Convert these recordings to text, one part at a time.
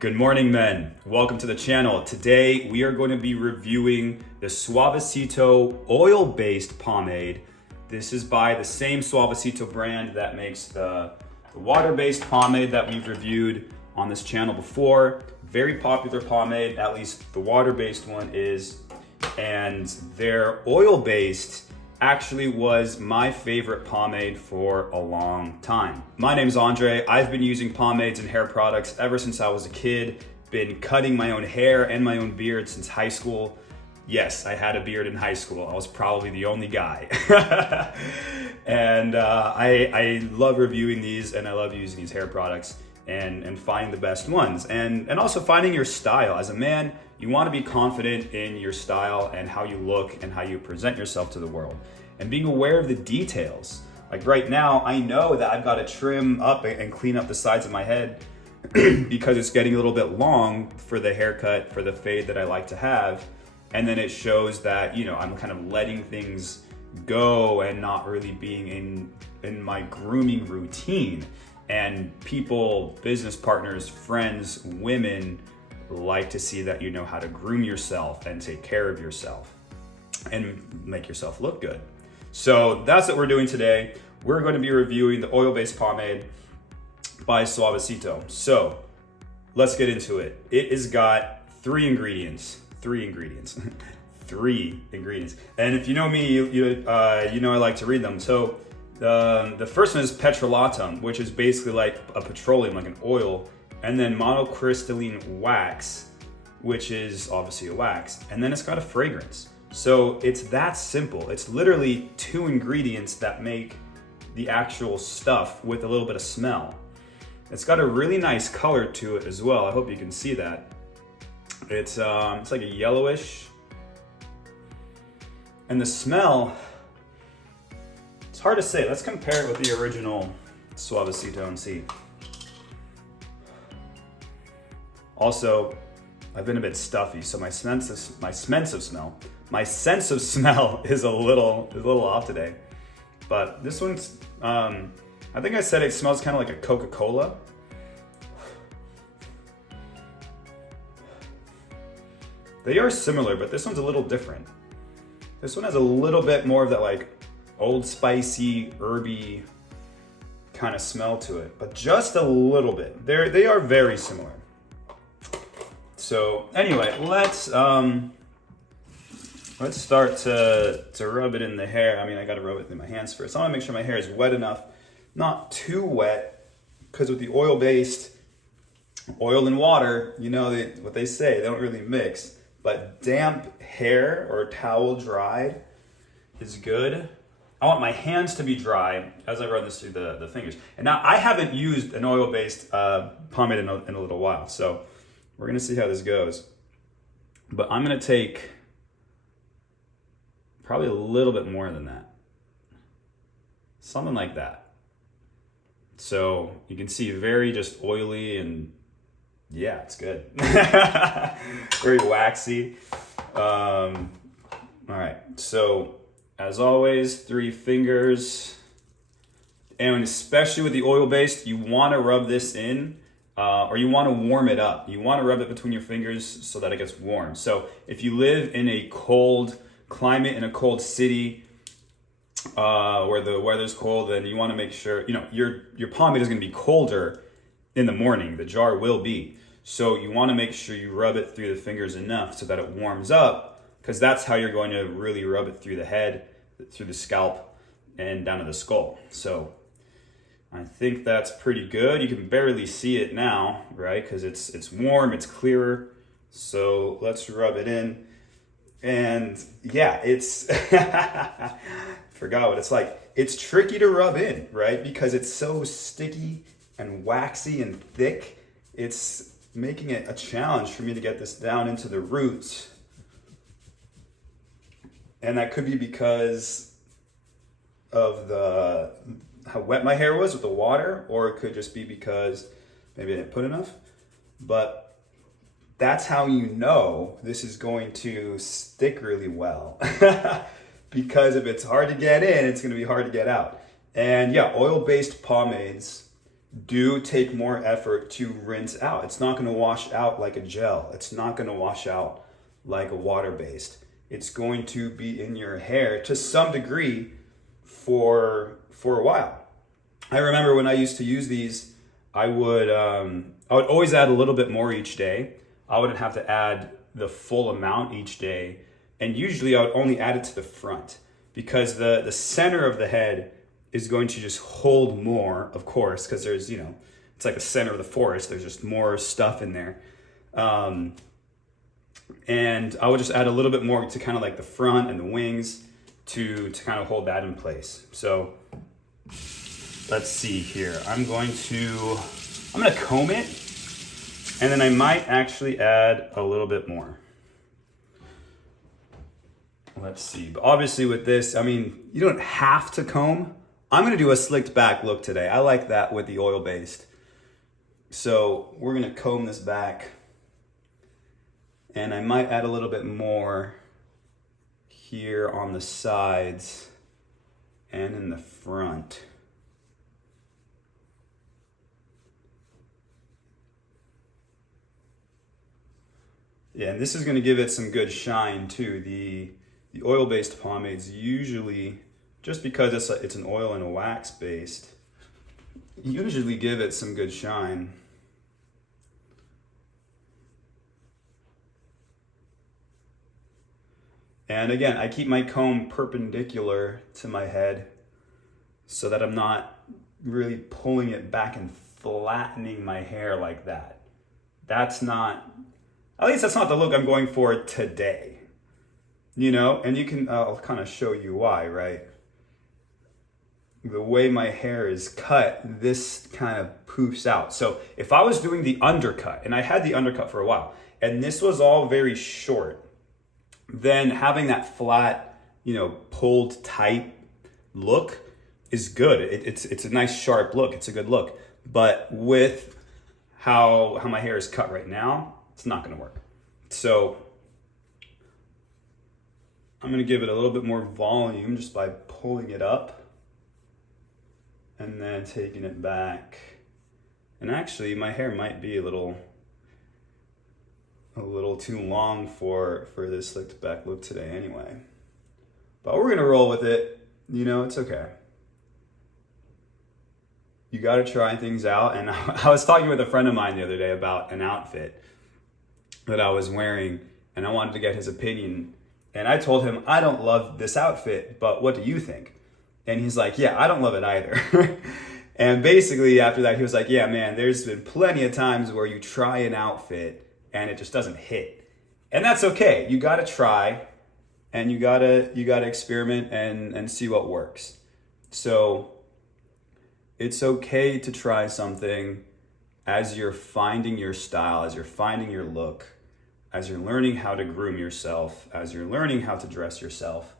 Good morning, men. Welcome to the channel. Today, we are going to be reviewing the Suavecito Oil-Based Pomade. This is by the same Suavecito brand that makes the water-based pomade that we've reviewed on this channel before. Very popular pomade, at least the water-based one is. And their oil-based actually was my favorite pomade for a long time. My name's Andre. I've been using pomades and hair products ever since I was a kid. Been cutting my own hair and my own beard since high school. Yes, I had a beard in high school. I was probably the only guy. And I love reviewing these, and I love using these hair products and finding the best ones. And also finding your style. As a man, you want to be confident in your style and how you look and how you present yourself to the world. And being aware of the details. Like right now, I know that I've got to trim up and clean up the sides of my head because it's getting a little bit long for the haircut, for the fade that I like to have. And then it shows that, you know, I'm kind of letting things go and not really being in my grooming routine. And people, business partners, friends, women like to see that you know how to groom yourself and take care of yourself and make yourself look good. So that's what we're doing today. We're going to be reviewing the oil-based pomade by Suavecito. So let's get into it. It has got three ingredients. And if you know me, you know I like to read them. So the first one is petrolatum, which is basically like a petroleum, like an oil. And then monocrystalline wax, which is obviously a wax. And then it's got a fragrance. So it's that simple. It's literally two ingredients that make the actual stuff with a little bit of smell. It's got a really nice color to it as well. I hope you can see that. It's like a yellowish. And the smell, it's hard to say. Let's compare it with the original Suavecito and see. Also, I've been a bit stuffy, so my sense of smell is a little off today. But this one's, I think I said it smells kind of like a Coca-Cola. They are similar, but this one's a little different. This one has a little bit more of that like old spicy, herby kind of smell to it, but just a little bit. They are very similar. So anyway, let's start to rub it in the hair. I mean, I got to rub it in my hands first. I want to make sure my hair is wet enough, not too wet, because with the oil-based, oil and water, you know what they say, they don't really mix. But damp hair or towel dried is good. I want my hands to be dry as I run this through the fingers. And now I haven't used an oil-based pomade in a little while, so we're gonna see how this goes. But I'm gonna take probably a little bit more than that. Something like that. So you can see very just oily and yeah, it's good. Very waxy. All right, so as always, 3 fingers. And especially with the oil-based, you wanna rub this in or you want to warm it up. You want to rub it between your fingers so that it gets warm. So if you live in a cold climate, in a cold city, where the weather's cold, then you want to make sure, you know, your pomade is going to be colder in the morning. The jar will be. So you want to make sure you rub it through the fingers enough so that it warms up, because that's how you're going to really rub it through the head, through the scalp, and down to the skull. So I think that's pretty good. You can barely see it now, right? Because it's warm, it's clearer. So let's rub it in. And yeah, it's, forgot what it's like. It's tricky to rub in, right? Because it's so sticky and waxy and thick. It's making it a challenge for me to get this down into the roots. And that could be because of how wet my hair was with the water, or it could just be because maybe I didn't put enough. But that's how you know this is going to stick really well. Because if it's hard to get in, it's going to be hard to get out. And yeah, oil-based pomades do take more effort to rinse out. It's not gonna wash out like a gel. It's not gonna wash out like a water-based. It's going to be in your hair to some degree for a while. I remember when I used to use these, I would always add a little bit more each day. I wouldn't have to add the full amount each day. And usually I would only add it to the front because the center of the head is going to just hold more, of course, because there's, it's like the center of the forest. There's just more stuff in there. And I would just add a little bit more to kind of like the front and the wings to kind of hold that in place. So let's see here. I'm gonna comb it, and then I might actually add a little bit more. Let's see, but obviously with this, you don't have to comb. I'm gonna do a slicked back look today. I like that with the oil-based. So we're gonna comb this back, and I might add a little bit more here on the sides and in the front. Yeah, and this is gonna give it some good shine too. The oil-based pomades usually, just because it's an oil and a wax based, usually give it some good shine. And again, I keep my comb perpendicular to my head so that I'm not really pulling it back and flattening my hair like that. At least that's not the look I'm going for today. And I'll kind of show you why, right? The way my hair is cut, this kind of poofs out. So if I was doing the undercut, and I had the undercut for a while, and this was all very short, then having that flat, pulled tight look is good. It's a nice sharp look. It's a good look. But with how my hair is cut right now, it's not gonna work. So I'm gonna give it a little bit more volume just by pulling it up and then taking it back. And actually my hair might be a little too long for this slicked back look today anyway. But we're gonna roll with it. It's okay. You gotta try things out. And I was talking with a friend of mine the other day about an outfit that I was wearing, and I wanted to get his opinion. And I told him, I don't love this outfit, but what do you think? And he's like, yeah, I don't love it either. And basically after that, he was like, yeah, man, there's been plenty of times where you try an outfit and it just doesn't hit. And that's okay. You gotta try, and you gotta experiment and see what works. So it's okay to try something as you're finding your style, as you're finding your look, as you're learning how to groom yourself, as you're learning how to dress yourself,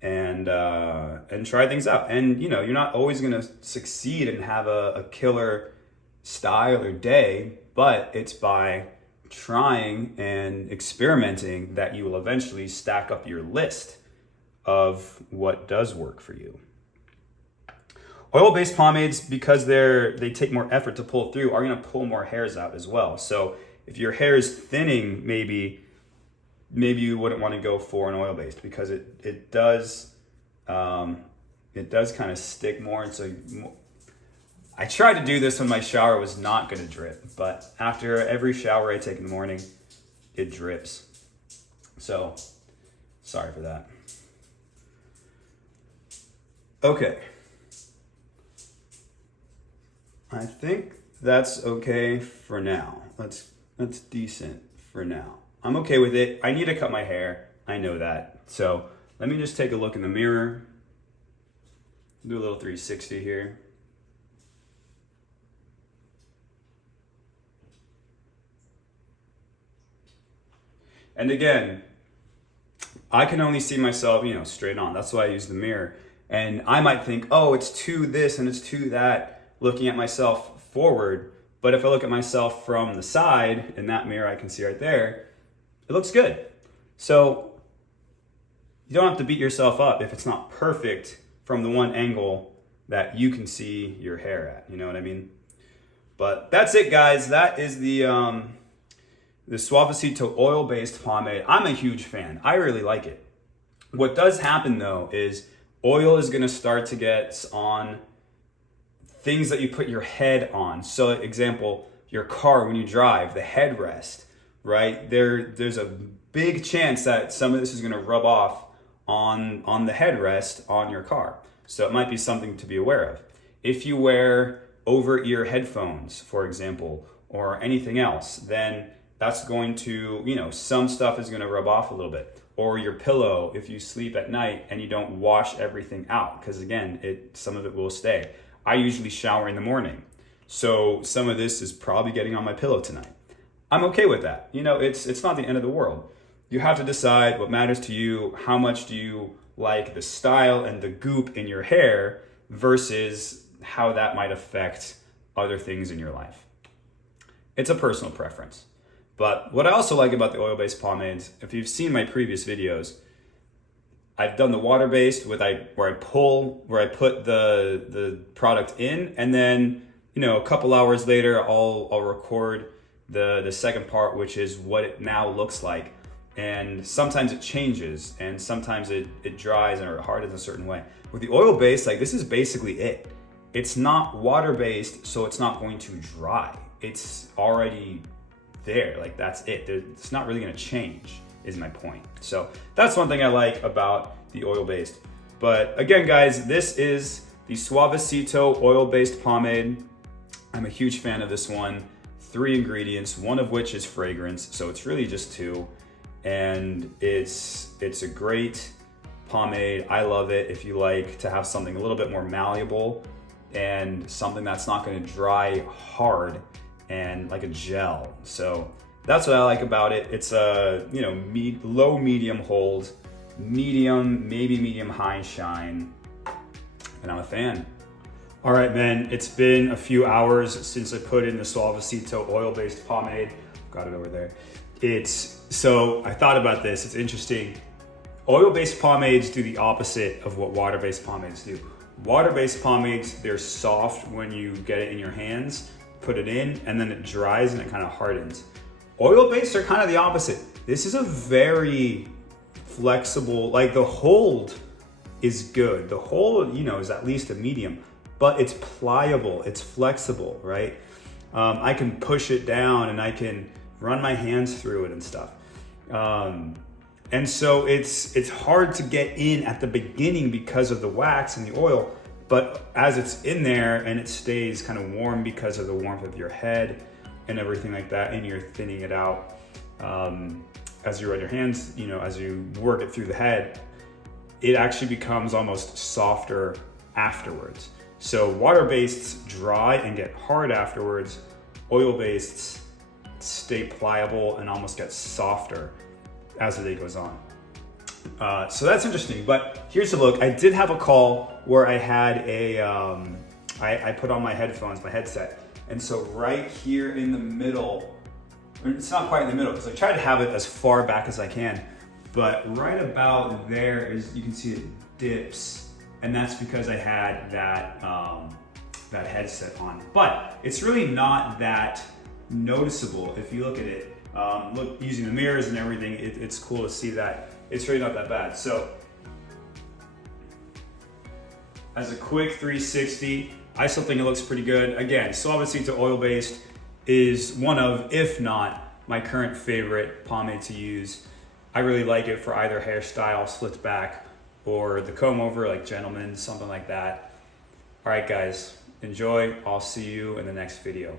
and try things out. And you're not always gonna succeed and have a killer style or day, but it's by trying and experimenting that you will eventually stack up your list of what does work for you. Oil-based pomades, because they take more effort to pull through, are gonna pull more hairs out as well. So if your hair is thinning, maybe you wouldn't want to go for an oil-based, because it does kind of stick more. And so I tried to do this when my shower was not going to drip, but after every shower I take in the morning, it drips. So sorry for that. Okay. I think that's okay for now. That's decent for now. I'm okay with it. I need to cut my hair. I know that. So let me just take a look in the mirror. Do a little 360 here. And again, I can only see myself, straight on. That's why I use the mirror. And I might think, oh, it's to this and it's to that, looking at myself forward. But if I look at myself from the side, in that mirror I can see right there, it looks good. So you don't have to beat yourself up if it's not perfect from the one angle that you can see your hair at, you know what I mean? But that's it, guys. That is the Suavecito Oil-Based Pomade. I'm a huge fan. I really like it. What does happen though is oil is gonna start to get on things that you put your head on. So example, your car, when you drive, the headrest, right? There's a big chance that some of this is gonna rub off on the headrest on your car. So it might be something to be aware of. If you wear over-ear headphones, for example, or anything else, then that's going to, you know, some stuff is gonna rub off a little bit. Or your pillow, if you sleep at night and you don't wash everything out, because again, some of it will stay. I usually shower in the morning, so some of this is probably getting on my pillow tonight. I'm okay with that. You know, it's not the end of the world. You have to decide what matters to you. How much do you like the style and the goop in your hair versus how that might affect other things in your life. It's a personal preference. But what I also like about the oil-based pomades, if you've seen my previous videos, I've done the water-based where I put the product in, and then, you know, a couple hours later I'll record the second part, which is what it now looks like. And sometimes it changes, and sometimes it dries and it hardens a certain way. With the oil-based, like, this is basically it. It's not water-based, so it's not going to dry. It's already there, like that's it. It's not really gonna change, is my point. So that's one thing I like about the oil-based. But again, guys, this is the Suavecito Oil-Based Pomade. I'm a huge fan of this one. 3 ingredients, one of which is fragrance, so it's really just 2. And it's a great pomade. I love it if you like to have something a little bit more malleable and something that's not going to dry hard and like a gel. So that's what I like about it. It's a, you know, low medium hold, medium, maybe medium high shine, and I'm a fan. All right, man, it's been a few hours since I put in the Suavecito Oil-Based Pomade. Got it over there. So I thought about this, it's interesting. Oil-based pomades do the opposite of what water-based pomades do. Water-based pomades, they're soft when you get it in your hands, put it in, and then it dries and it kind of hardens. Oil-based are kind of the opposite. This is a very flexible, like the hold is good. The hold, you know, is at least a medium, but it's pliable, it's flexible, right? I can push it down and I can run my hands through it and stuff. And so it's hard to get in at the beginning because of the wax and the oil, but as it's in there and it stays kind of warm because of the warmth of your head and everything like that, and you're thinning it out as you run your hands, you know, as you work it through the head, it actually becomes almost softer afterwards. So water-based dry and get hard afterwards. Oil-based stay pliable and almost get softer as the day goes on. So that's interesting, but here's a look. I did have a call where I had I put on my headphones, my headset. And so right here in the middle, it's not quite in the middle because I try to have it as far back as I can, but right about there is, you can see it dips. And that's because I had that headset on. But it's really not that noticeable if you look at it. Look, using the mirrors and everything, it's cool to see that. It's really not that bad. So, as a quick 360, I still think it looks pretty good. Again, Suavecito Oil-Based is one of, if not, my current favorite pomade to use. I really like it for either hairstyle, slicked back, or the comb over, like gentlemen, something like that. All right, guys, enjoy. I'll see you in the next video.